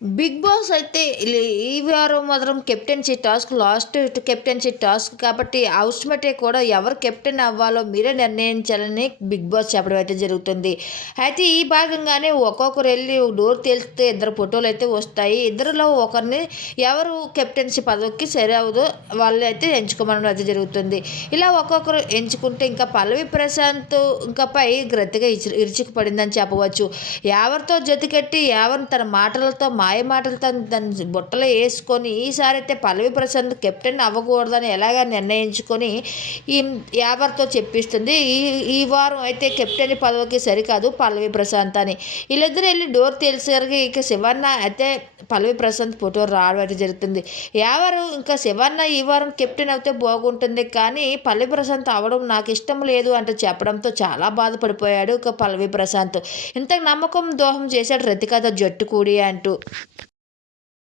Big boss అయితే ఈ ఈ వారం మాత్రం captaincy task last captaincy task కాబట్టి హౌస్ మేటే కూడా ఎవరు కెప్టెన్ అవ్వాలో మీరే నిర్ణయించాలని బిగ్ బాస్ చెప్పడం అయితే జరుగుతుంది. అయితే ఈ భాగంగానే ఒక్కొక్కరు వెళ్ళి డోర్ తెలిస్తే ఇద్దరు ఫోటోలు అయితే వస్తాయి. ఇద్దరిలో ఒకరిని ఎవరు కెప్టెన్సీ పదవికి సరి వాళ్ళు అయితే ఎంచుకోమనడం అయితే జరుగుతుంది. ఇలా ఒక్కొక్కరు ఎంచుకుంటే ఇంకా పల్లవి ప్రశాంత్ ఇంకా పై గ్రతిగా ఇరుచుకు ఇరుచుకుపడిందని చెప్పవచ్చు. ఎవరితో జతికట్టి ఎవరిని తన మాటలతో మా మాయ మాటలతో తను బుట్టలో వేసుకొని ఈసారి అయితే పల్లవి ప్రశాంత్ కెప్టెన్ అవ్వకూడదని ఎలాగా నిర్ణయించుకొని ఈ యావర్తో చెప్పిస్తుంది. ఈ ఈ వారం అయితే కెప్టెన్ పదవికి సరికాదు పల్లవి ప్రశాంత్ అని. వీళ్ళిద్దరు వెళ్ళి డోర్ తెలిసరికి ఇక శివన్న అయితే పల్లవి ప్రశాంత్ ఫోటో రావడం అయితే జరుగుతుంది. ఎవరు ఇంకా శివన్న ఈ వారం కెప్టెన్ అయితే బాగుంటుంది కానీ పల్లవి ప్రశాంత్ అవడం నాకు ఇష్టం లేదు అంటే చెప్పడంతో చాలా బాధపడిపోయాడు ఇక పల్లవి ప్రశాంత్. ఇంత నమ్మకం దోహం చేశాడు రతికథ జట్టు కూడి అంటూ. помощь.